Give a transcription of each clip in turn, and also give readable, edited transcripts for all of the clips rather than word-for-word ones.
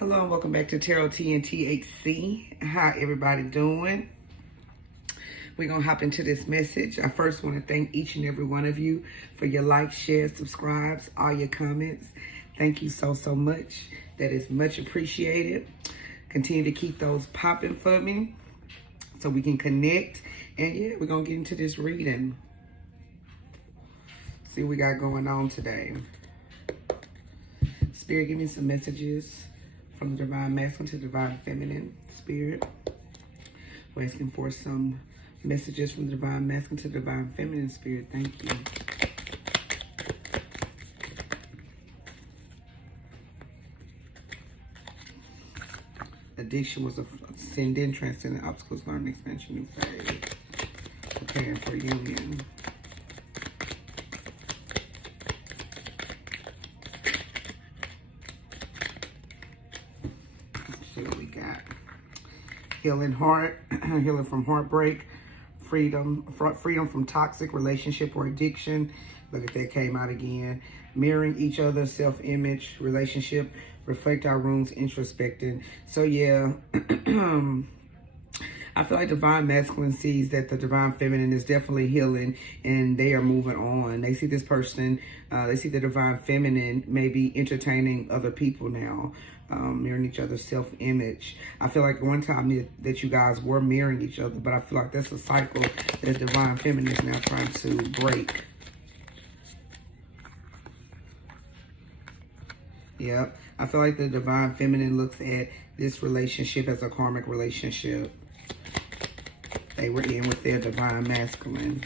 Hello and welcome back to Tarot T and THC. How everybody doing? We're going to hop into this message. I first want to thank each and every one of you for your likes, shares, subscribes, all your comments. Thank you so much. That is much appreciated. Continue to keep those popping for me so we can connect. And yeah, we're going to get into this reading. See what we got going on today. Spirit, give me some messages from the Divine Masculine to Divine Feminine. Spirit, we're asking for some messages from the Divine Masculine to Divine Feminine. Spirit, thank you. Addiction was a ascending, transcendent obstacles, learning, expansion, new phase. Preparing for union. Healing heart, healing from heartbreak, freedom from toxic relationship or addiction. Look at that, came out again. Mirroring each other's self-image, relationship, reflect our wounds, introspecting. So yeah, I feel like Divine Masculine sees that the Divine Feminine is definitely healing and they are moving on. They see this person, they see the Divine Feminine maybe entertaining other people now. Mirroring each other's self-image. I feel like one time that you guys were mirroring each other, but I feel like that's a cycle that Divine Feminine is now trying to break. Yep. I feel like the Divine Feminine looks at this relationship as a karmic relationship they were in with their Divine Masculine.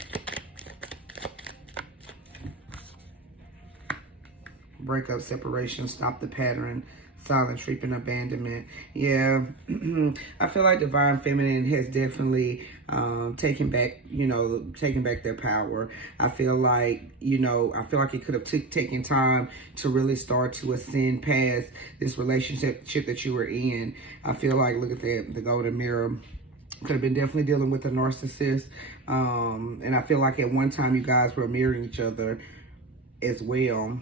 Breakup, separation, stop the pattern. Silent treatment, abandonment. Yeah, I feel like Divine Feminine has definitely taken back their power. I feel like, it could have taken time to really start to ascend past this relationship that you were in. I feel like, look at that, the golden mirror. Could have been definitely dealing with a narcissist. And I feel like at one time you guys were mirroring each other as well.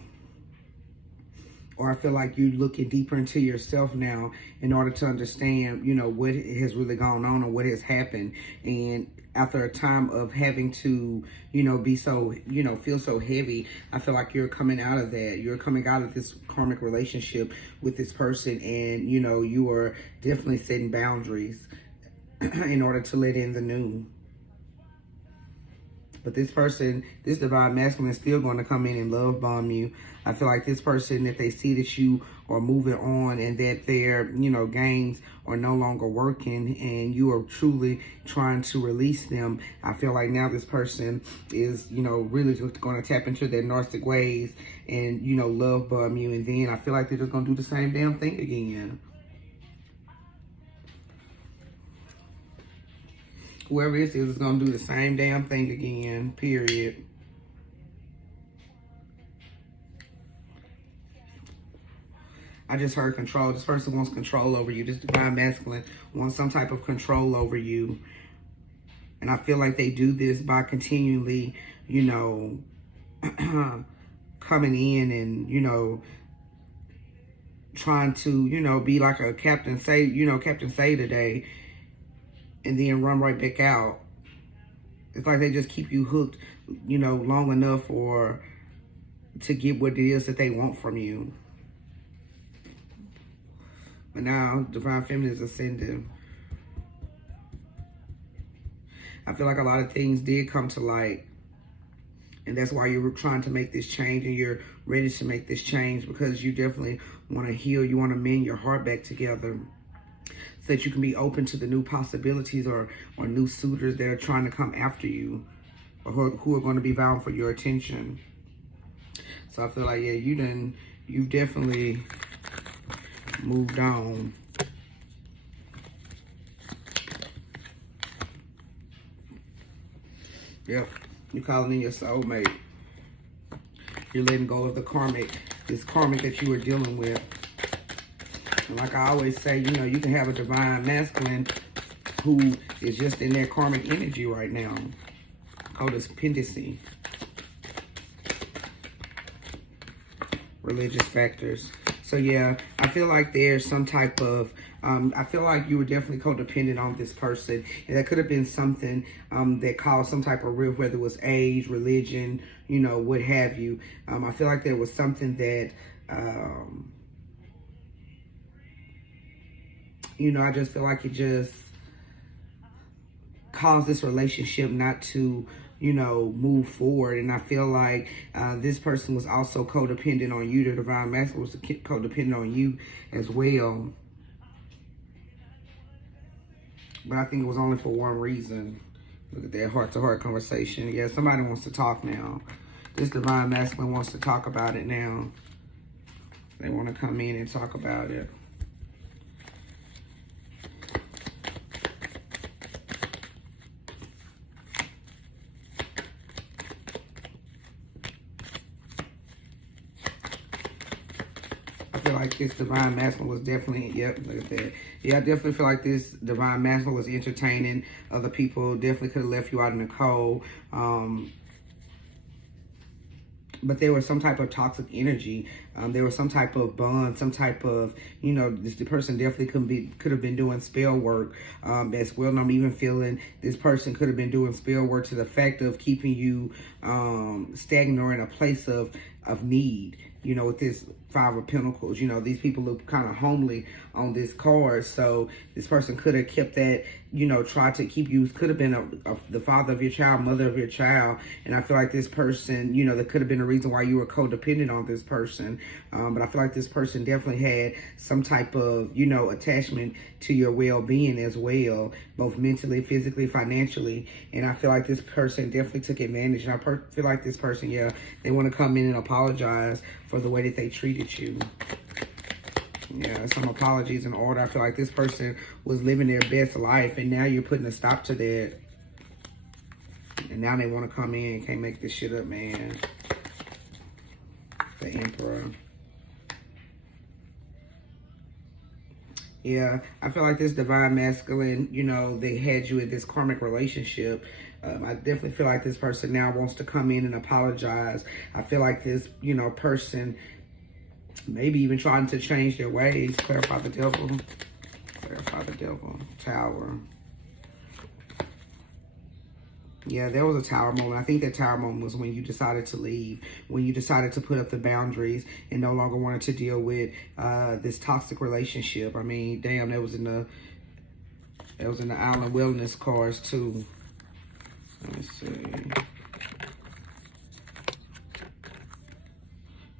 Or I feel like you're looking deeper into yourself now in order to understand, what has really gone on or what has happened. And after a time of having to, be so, feel so heavy, I feel like you're coming out of that. You're coming out of this karmic relationship with this person. And, you are definitely setting boundaries in order to let in the new. But this person, this Divine Masculine is still going to come in and love bomb you. I feel like this person, if they see that you are moving on and that their, games are no longer working and you are truly trying to release them, I feel like now this person is, really just going to tap into their narcissistic ways and, love bomb you. And then I feel like they're just going to do the same damn thing again. Whoever this is going to do the same damn thing again, period. I just heard control. This person wants control over you. This Divine Masculine wants some type of control over you. And I feel like they do this by continually, coming in and, trying to, be like a Captain Say today. And then run right back out. It's like they just keep you hooked, long enough to get what it is that they want from you. But now, Divine Feminine is ascending. I feel like a lot of things did come to light. And that's why you're trying to make this change and you're ready to make this change because you definitely want to heal. You want to mend your heart back together. So that you can be open to the new possibilities or new suitors that are trying to come after you or who are going to be vying for your attention. So I feel like, yeah, you've definitely moved on. Yep, you're calling in your soulmate. You're letting go of this karmic that you were dealing with. And like I always say, you can have a Divine Masculine who is just in their karmic energy right now. Codependency. Religious factors. So yeah, I feel like there's some type of, I feel like you were definitely codependent on this person. And that could have been something that caused some type of rift, whether it was age, religion, you know, what have you. I feel like there was something that, you know, I just feel like it just caused this relationship not to, you know, move forward. And I feel like this person was also codependent on you. The divine masculine was codependent on you as well. But I think it was only for one reason. Look at that heart-to-heart conversation. Yeah, somebody wants to talk now. This divine masculine wants to talk about it now. They want to come in and talk about it. Like this divine masculine was definitely, yep, look at that. Yeah, I definitely feel like this divine masculine was entertaining other people. Definitely could have left you out in the cold. But there was some type of toxic energy. There was some type of bond, some type of, you know, the person definitely could have been doing spell work as well. And I'm even feeling this person could have been doing spell work to the fact of keeping you stagnant or in a place of need. You know, with this Five of Pentacles, you know, these people look kind of homely on this card. So this person could have kept that, you know, tried to keep you, could have been the father of your child, mother of your child. And I feel like this person, you know, that could have been a reason why you were codependent on this person. But I feel like this person definitely had some type of, you know, attachment to your well-being as well, both mentally, physically, financially. And I feel like this person definitely took advantage. And I feel like this person, yeah, they want to come in and apologize for the way that they treated you. Yeah, some apologies in order. I feel like this person was living their best life, and now you're putting a stop to that. And now they want to come in. Can't make this shit up, man. The Emperor. Yeah, I feel like this divine masculine, you know, they had you in this karmic relationship. I definitely feel like this person now wants to come in and apologize. I feel like this, you know, person maybe even trying to change their ways. Clarify the devil. Clarify the devil. Tower. Yeah, there was a tower moment. I think that tower moment was when you decided to leave, when you decided to put up the boundaries and no longer wanted to deal with this toxic relationship. I mean, damn, that was in the Island Wilderness cards too. Let me see.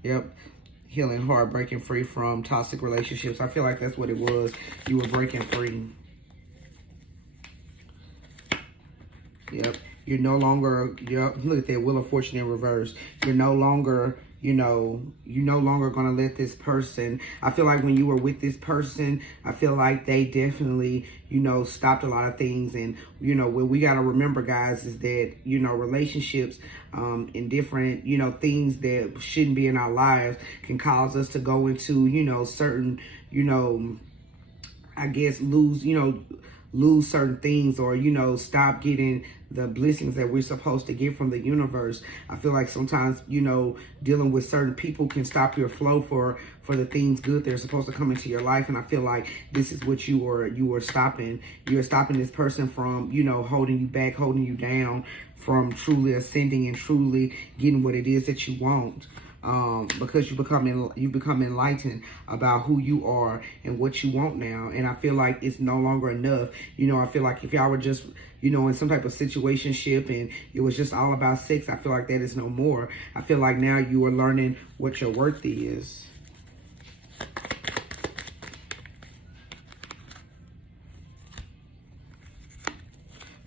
Yep. Healing, heart, breaking free from toxic relationships. I feel like that's what it was. You were breaking free. Yep. You're no longer, yep, look at that, Wheel of Fortune in reverse. You're no longer, you know, you're no longer going to let this person, I feel like when you were with this person, I feel like they definitely, you know, stopped a lot of things. And, you know, what we got to remember, guys, is that, you know, relationships and different, you know, things that shouldn't be in our lives can cause us to go into, you know, certain, you know, I guess lose certain things, or, you know, stop getting the blessings that we're supposed to get from the universe. I feel like sometimes, you know, dealing with certain people can stop your flow for the things good that are supposed to come into your life. And I feel like this is what you were stopping. You were stopping this person from, you know, holding you back, holding you down from truly ascending and truly getting what it is that you want. Because you become enlightened about who you are and what you want now. And I feel like it's no longer enough. You know, I feel like if y'all were just, you know, in some type of situationship and it was just all about sex, I feel like that is no more. I feel like now you are learning what your worth is.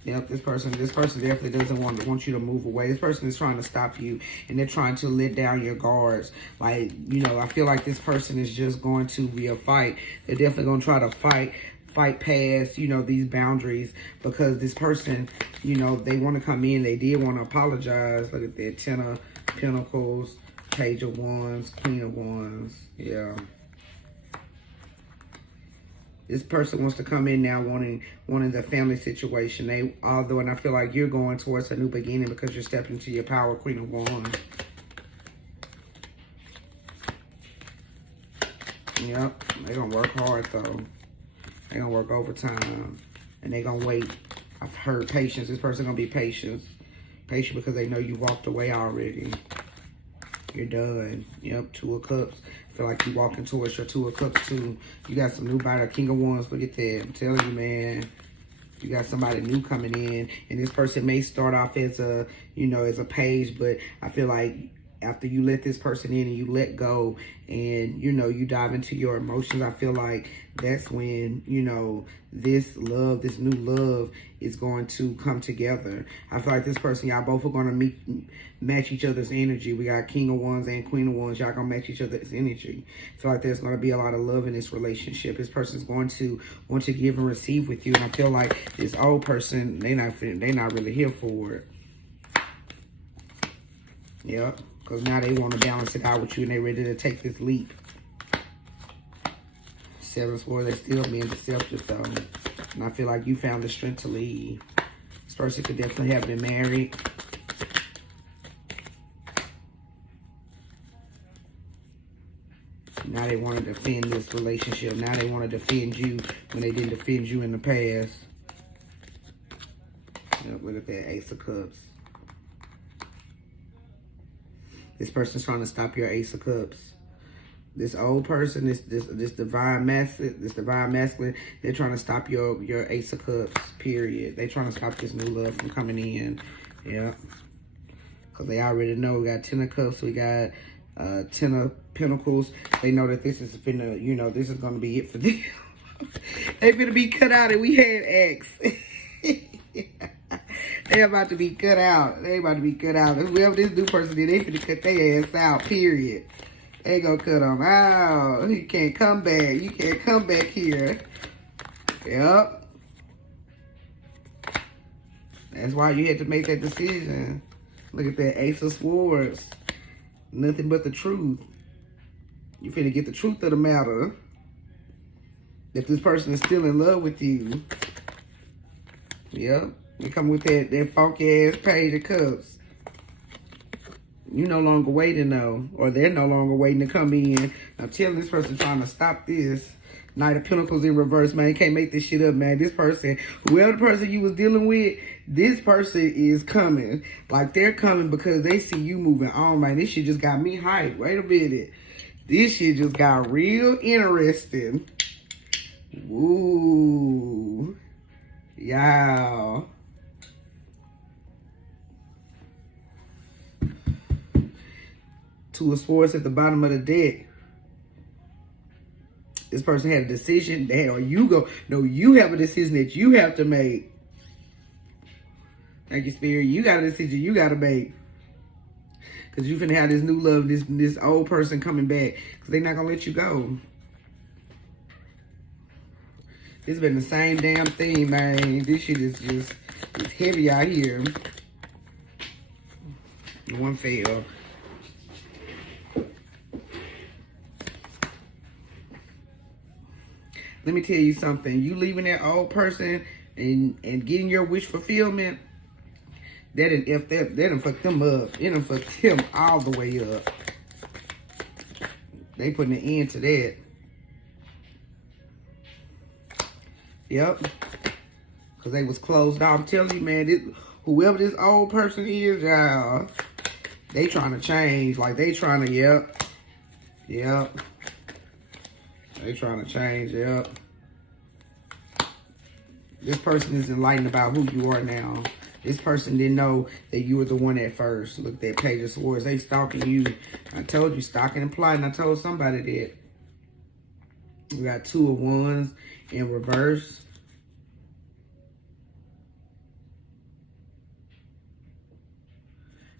Yep, this person definitely doesn't want you to move away. This person is trying to stop you, and they're trying to let down your guards. Like, you know, I feel like this person is just going to be a fight. They're definitely going to try to fight past, you know, these boundaries, because this person, you know, they want to come in. They did want to apologize. Look at that, Ten of Pentacles, Page of Wands, Queen of Wands. Yeah. This person wants to come in now wanting the family situation. And I feel like you're going towards a new beginning because you're stepping into your power, Queen of Wands. Yep, they gonna work hard though. They gonna work overtime, and they gonna wait. I've heard patience. This person gonna be patient because they know you walked away already. You're done. Yep, Two of Cups. I feel like you walking towards your Two of Cups too. You got some new buyer, King of Wands. Look at that. I'm telling you, man. You got somebody new coming in, and this person may start off as a, you know, as a page, but I feel like after you let this person in and you let go and, you know, you dive into your emotions, I feel like that's when, you know, this love, this new love is going to come together. I feel like this person, y'all both are going to match each other's energy. We got King of Wands and Queen of Wands. Y'all going to match each other's energy. I feel like there's going to be a lot of love in this relationship. This person's going to want to give and receive with you. And I feel like this old person, they not really here for it. Yep. Because now they want to balance it out with you and they're ready to take this leap. Seven of Swords, they're still being deceptive though. And I feel like you found the strength to leave. This person could definitely have been married. Now they want to defend this relationship. Now they want to defend you when they didn't defend you in the past. Yep, look at that, Ace of Cups. This person's trying to stop your Ace of Cups. This old person, this divine masculine, they're trying to stop your Ace of Cups, period. They're trying to stop this new love from coming in. Yeah. Because they already know we got 10 of Cups, we got 10 of Pentacles. They know that this is finna, you know, this is going to be it for them. They finna be cut out and we had X. They about to be cut out. They about to be cut out. Whoever this new person did, they finna cut their ass out, period. They gonna cut them out. You can't come back. You can't come back here. Yep. That's why you had to make that decision. Look at that Ace of Swords. Nothing but the truth. You finna get the truth of the matter. If this person is still in love with you. Yep. You come with that funky ass Page of Cups. You no longer waiting though. Or they're no longer waiting to come in. I'm telling this person trying to stop this. Knight of Pentacles in reverse, man. You can't make this shit up, man. This person, whoever the person you was dealing with, this person is coming. Like, they're coming because they see you moving on, man. This shit just got me hyped. Wait a minute. This shit just got real interesting. Ooh. Y'all. Two of Swords at the bottom of the deck. This person had a decision that, or you have a decision that you have to make. Thank you, Spirit. You got a decision you got to make. Because you finna have this new love, this old person coming back. Because they're not going to let you go. It's been the same damn thing, man. This shit is just, it's heavy out here. One fail. Let me tell you something. You leaving that old person and getting your wish fulfillment, that done fucked them up. It done fucked them all the way up. They putting an end to that. Yep. Because they was closed off. I'm telling you, man, whoever this old person is, y'all, they trying to change. Like, they trying to, yep. They trying to change, yep. This person is enlightened about who you are now. This person didn't know that you were the one at first. Look at that Page of Swords. They stalking you. I told you, stalking and plotting. I told somebody that. We got Two of Wands in reverse.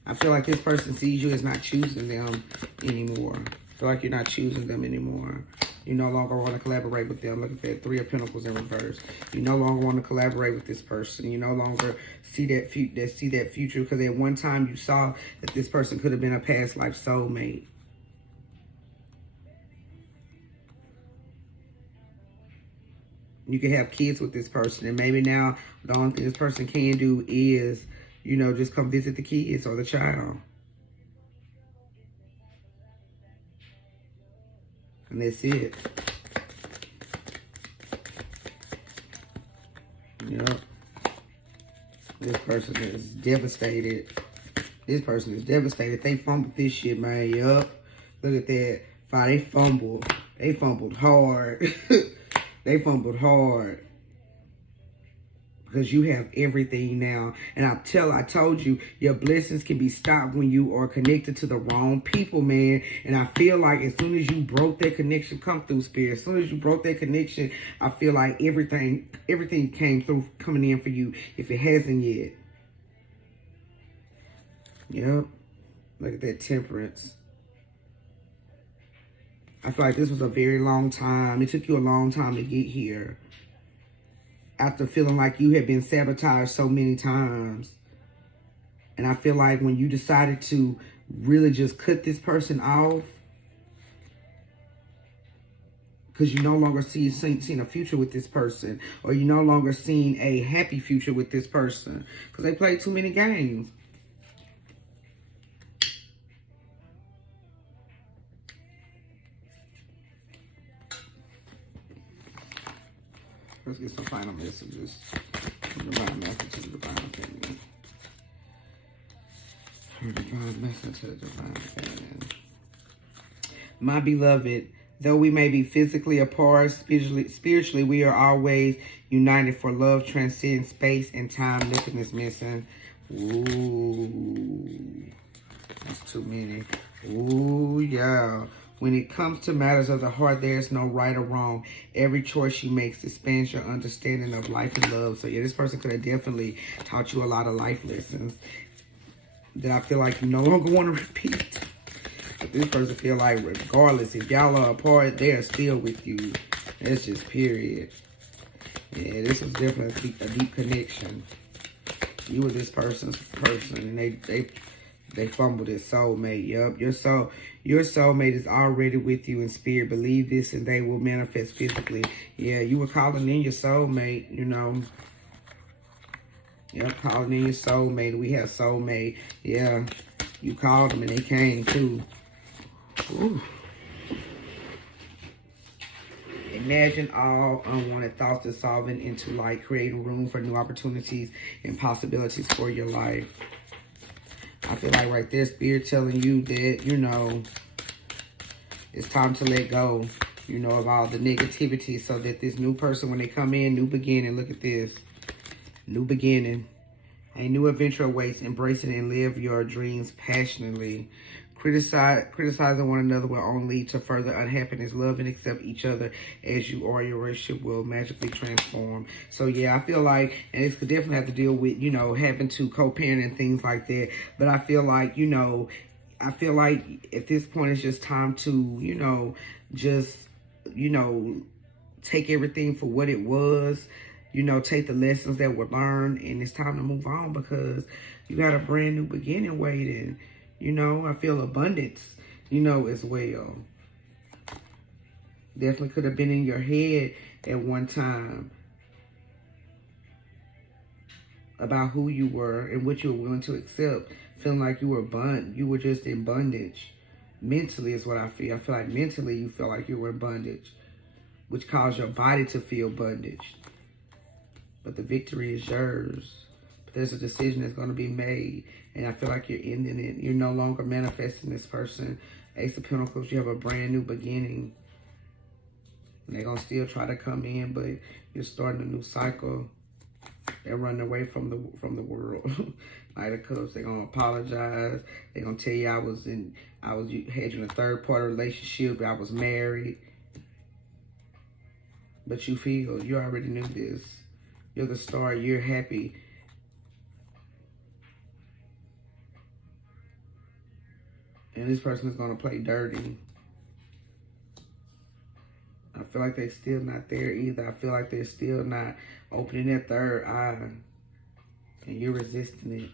I feel like this person sees you as not choosing them anymore. I feel like you're not choosing them anymore. You no longer want to collaborate with them. Look at that, Three of Pentacles in reverse. You no longer want to collaborate with this person. You no longer see that future because at one time you saw that this person could have been a past life soulmate. You can have kids with this person, and maybe now the only thing this person can do is, you know, just come visit the kids or the child. And that's it. Yep. This person is devastated. This person is devastated. They fumbled this shit, man. Yup. Look at that. They fumbled. They fumbled hard. They fumbled hard. Because you have everything now. And I told you, your blessings can be stopped when you are connected to the wrong people, man. And I feel like as soon as you broke that connection, come through, Spirit. As soon as you broke that connection, I feel like everything came through, coming in for you, if it hasn't yet. Yep. Look at that Temperance. I feel like this was a very long time. It took you a long time to get here. After feeling like you had been sabotaged so many times. And I feel like when you decided to really just cut this person off, because you no longer seeing a future with this person, or you no longer seeing a happy future with this person, because they played too many games. Let's get some final messages. Divine message to the divine feminine. Divine message to the divine feminine. My beloved, though we may be physically apart, spiritually we are always united, for love transcends space and time. Nothing is missing. Ooh. That's too many. Ooh, yeah. When it comes to matters of the heart, there is no right or wrong. Every choice you make expands your understanding of life and love. So yeah, this person could have definitely taught you a lot of life lessons that I feel like you no longer want to repeat. But this person feel like regardless, if y'all are apart, they are still with you. That's just period. Yeah, this was definitely a deep connection. You were this person's person, and they fumbled his soulmate. Yup, your soulmate is already with you in spirit. Believe this and they will manifest physically. Yeah, you were calling in your soulmate, you know. Yep, calling in your soulmate. We have soulmate. Yeah, you called them and they came too. Ooh. Imagine all unwanted thoughts dissolving into light, creating room for new opportunities and possibilities for your life. I feel like right there, Spirit telling you that, you know, it's time to let go, you know, of all the negativity, so that this new person, when they come in, new beginning, look at this, new beginning, a new adventure awaits. Embrace it and live your dreams passionately. Criticizing one another will only lead to further unhappiness. Love and accept each other as you are. Your relationship will magically transform. So yeah, I feel like, and this could definitely have to deal with, you know, having to co-parent and things like that. But I feel like, you know, at this point it's just time to, you know, just, you know, take everything for what it was. You know, take the lessons that were learned, and it's time to move on, because you got a brand new beginning waiting. You know, I feel abundance, you know, as well. Definitely could have been in your head at one time about who you were and what you were willing to accept. Feeling like you were just in bondage. Mentally is what I feel. I feel like mentally you feel like you were in bondage, which caused your body to feel bondage. But the victory is yours. But there's a decision that's going to be made. And I feel like you're ending it. You're no longer manifesting this person. Ace of Pentacles, you have a brand new beginning. And they're going to still try to come in, but you're starting a new cycle. They're running away from the world. Knight of Cups, they're going to apologize. They're going to tell you had you in a third-party relationship, I was married. But you already knew this. You're the star, you're happy. And this person is going to play dirty. I feel like they're still not there either. I feel like they're still not opening their third eye. And you're resisting it.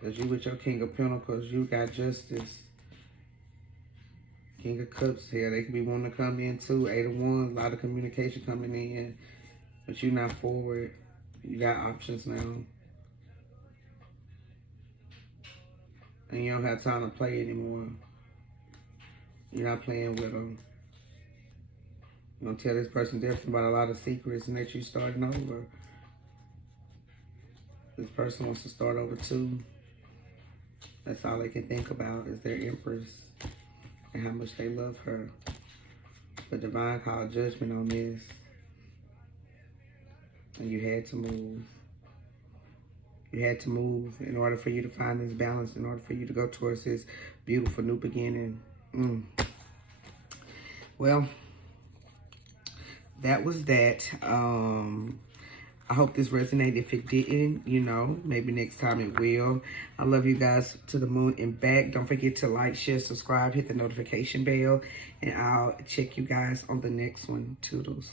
Because you with your King of Pentacles, you got justice. King of Cups here. They could be wanting to come in too. Eight of Wands, a lot of communication coming in. But you're not forward. You got options now. And you don't have time to play anymore. You're not playing with them. You're gonna tell this person different about a lot of secrets and that you're starting over. This person wants to start over too. That's all they can think about is their empress and how much they love her. But divine called judgment on this. And you had to move. You had to move in order for you to find this balance, in order for you to go towards this beautiful new beginning. Well, that was that. I hope this resonated. If it didn't, you know, maybe next time it will. I love you guys to the moon and back. Don't forget to like, share, subscribe, hit the notification bell. And I'll check you guys on the next one. Toodles.